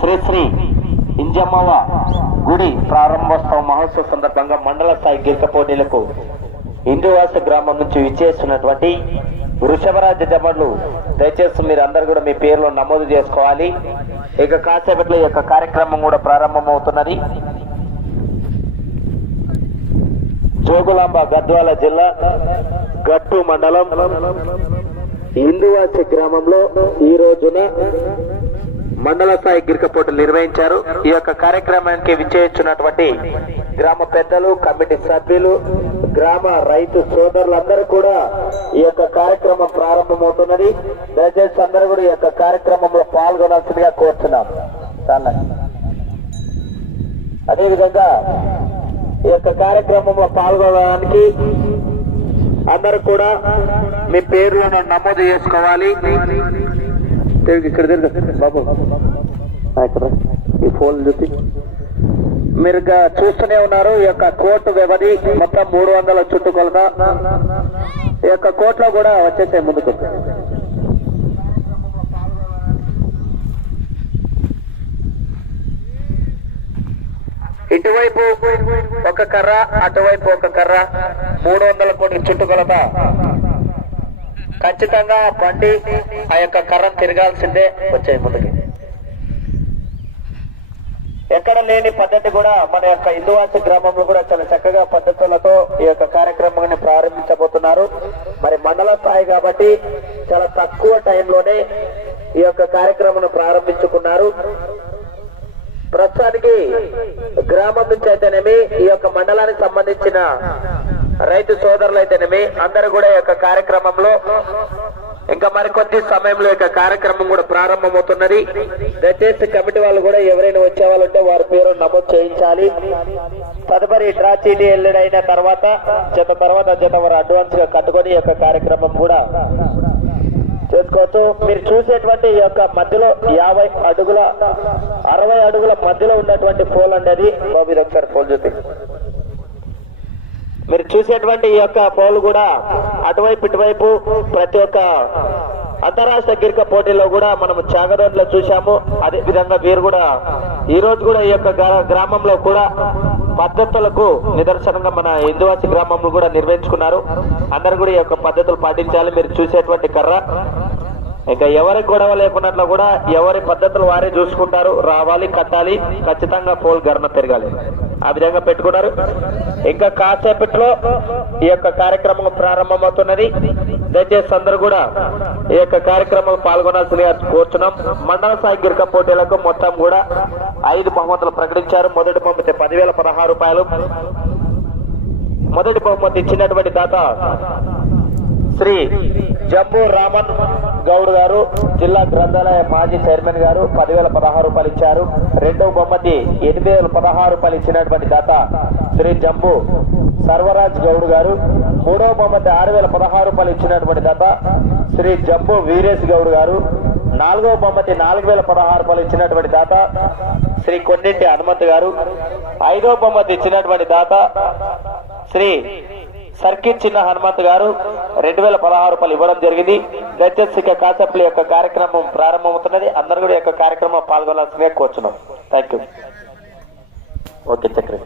శ్రీ శ్రీ ఇంజమ్మవ గుడి ప్రారంభోత్సవ మహోత్సవ సందర్భంగా మండల స్థాయి గీత పోటీలకు ఇందువాస గ్రామం నుంచి విచ్చేస్తున్నటువంటి వృషభరాజ జమర్లు. దయచేసి మీరు అందరు కూడా మీ పేర్లో నమోదు చేసుకోవాలి. ఇక కాసేపట్లో ఈ యొక్క కార్యక్రమం కూడా ప్రారంభమవుతున్నది. జోగులాంబ గద్వాల జిల్లా గట్టు మండలం. ఇందువాసి గ్రామంలో ఈ రోజున మండల స్థాయి గిరిక పోటీలు నిర్వహించారు. ఈ యొక్క కార్యక్రమానికి విచ్చేయించున్నటువంటి గ్రామ పెద్దలు కమిటీ సభ్యులు గ్రామ రైతు సోదరులందరూ కూడా ఈ యొక్క కార్యక్రమం ప్రారంభమవుతున్నది. దయచేసి అందరూ కూడా ఈ యొక్క కార్యక్రమంలో పాల్గొనాల్సిందిగా కోరుతున్నాం అదేవిధంగా ఈ యొక్క కార్యక్రమంలో పాల్గొనడానికి అందరూ కూడా మీ పేర్లను నమోదు చేసుకోవాలి. తిరిగి ఇక్కడ తిరుగు బాబు ఇక్కడ ఈ ఫోన్ చూపి మీరు చూస్తూనే ఉన్నారు ఈ యొక్క కోర్టు వ్యవధి మొత్తం మూడు వందల చుట్టుకొలత ఈ యొక్క కోర్టులో కూడా వచ్చేసే ముందుకు ఇటువైపు ఒక కర్ర అటువైపు ఒక కర్ర మూడు వందల కోట్ల చుట్టుకొలత ఖచ్చితంగా బండి ఆ యొక్క కర్రను తిరగాల్సిందే వచ్చాయి ముందుకి. ఎక్కడ లేని పద్ధతి కూడా మన యొక్క హిందువాసి గ్రామంలో కూడా చాలా చక్కగా పద్ధతులతో ఈ యొక్క కార్యక్రమాన్ని ప్రారంభించబోతున్నారు. మరి మండల స్థాయి కాబట్టి చాలా తక్కువ టైంలోనే ఈ యొక్క కార్యక్రమం ప్రారంభించుకున్నారు. ప్రస్తుతానికి గ్రామం నుంచి అయితేనేమి ఈ యొక్క మండలానికి సంబంధించిన రైతు సోదరులు అయితేనేమి అందరూ కూడా ఈ యొక్క కార్యక్రమంలో ఇంకా మరికొద్ది సమయంలో యొక్క కార్యక్రమం కూడా ప్రారంభమవుతున్నది. దయచేసి కమిటీ వాళ్ళు కూడా ఎవరైనా వచ్చే వాళ్ళు ఉంటే వారి పేరు నమోదు చేయించాలి. తదుపరి డ్రా చీటీ ఎల్లుడైన తర్వాత జత తర్వాత జత వారు అడ్వాన్స్గా కట్టుకొని యొక్క కార్యక్రమం కూడా చేసుకోవచ్చు. మీరు చూసేటువంటి ఈ యొక్క మధ్యలో యాభై అడుగుల అరవై అడుగుల మధ్యలో ఉన్నటువంటి పోల్ అండి అది. బాబు ఇది ఒకసారి పోల్ చూపి. మీరు చూసేటువంటి ఈ యొక్క పోల్ కూడా అటువైపు ఇటువైపు ప్రతి ఒక్క అంతరాష్ట్ర గిరిక పోటీలో కూడా మనం చాగరోడ్లో చూశాము. అదే విధంగా వీరు కూడా ఈ రోజు కూడా ఈ యొక్క గ్రా- గ్రామంలో కూడా పద్ధతులకు నిదర్శనంగా మన హిందువాసి గ్రామంలో కూడా నిర్వహించుకున్నారు. అందరు కూడా ఈ యొక్క పద్ధతులు పాటించాలి. మీరు చూసేటువంటి కర్ర. ఇంకా ఎవరి గొడవ లేకున్నట్లు కూడా ఎవరి పద్ధతులు వారే చూసుకుంటారు. రావాలి కట్టాలి. ఖచ్చితంగా పోల్ గరణ పెరగాలి. ఆ విధంగా పెట్టుకున్నారు. ఇంకా కాసేపట్లో ఈ యొక్క కార్యక్రమం ప్రారంభమవుతున్నది. దయచేసి అందరూ కూడా ఈ యొక్క కార్యక్రమం పాల్గొనాల్సిందిగా కోరుతున్నాం మండల స్థాయి పోటీలకు మొత్తం కూడా ఐదు బహుమతులు ప్రకటించారు. మొదటి బహుమతి పదివేల పదహారు రూపాయలు. మొదటి బహుమతి ఇచ్చినటువంటి దాత శ్రీ జంబూ రామన్ గౌడ్ గారు జిల్లా గ్రంథాలయ మాజీ చైర్మన్ గారు పదివేల పదహారు రూపాయలు ఇచ్చారు. రెండవ బొమ్మతి ఎనిమిది వేల పదహారు రూపాయలు ఇచ్చినటువంటి దాత శ్రీ జంబూ సర్వరాజ్ గౌడ్ గారు. మూడవ బొమ్మతి ఆరు వేల పదహారు రూపాయలు ఇచ్చినటువంటి దాత శ్రీ జంబూ వీరేష్ గౌడ్ గారు. నాలుగవ బొమ్మతి నాలుగు వేల పదహారు రూపాయలు ఇచ్చినటువంటి దాత శ్రీ కొన్నింటి హనుమంత్ గారు. ఐదవ బొమ్మతి ఇచ్చినటువంటి దాత శ్రీ సర్కిట్ చిన్న హనుమంత్ గారు రెండు వేల పదహారు రూపాయలు ఇవ్వడం జరిగింది. దయచేసి ఇక యొక్క కార్యక్రమం ప్రారంభమవుతున్నది. అందరు కూడా యొక్క కార్యక్రమం పాల్గొనాల్సిందిగా కోరుచున్నాం. Thank you okay Chakri.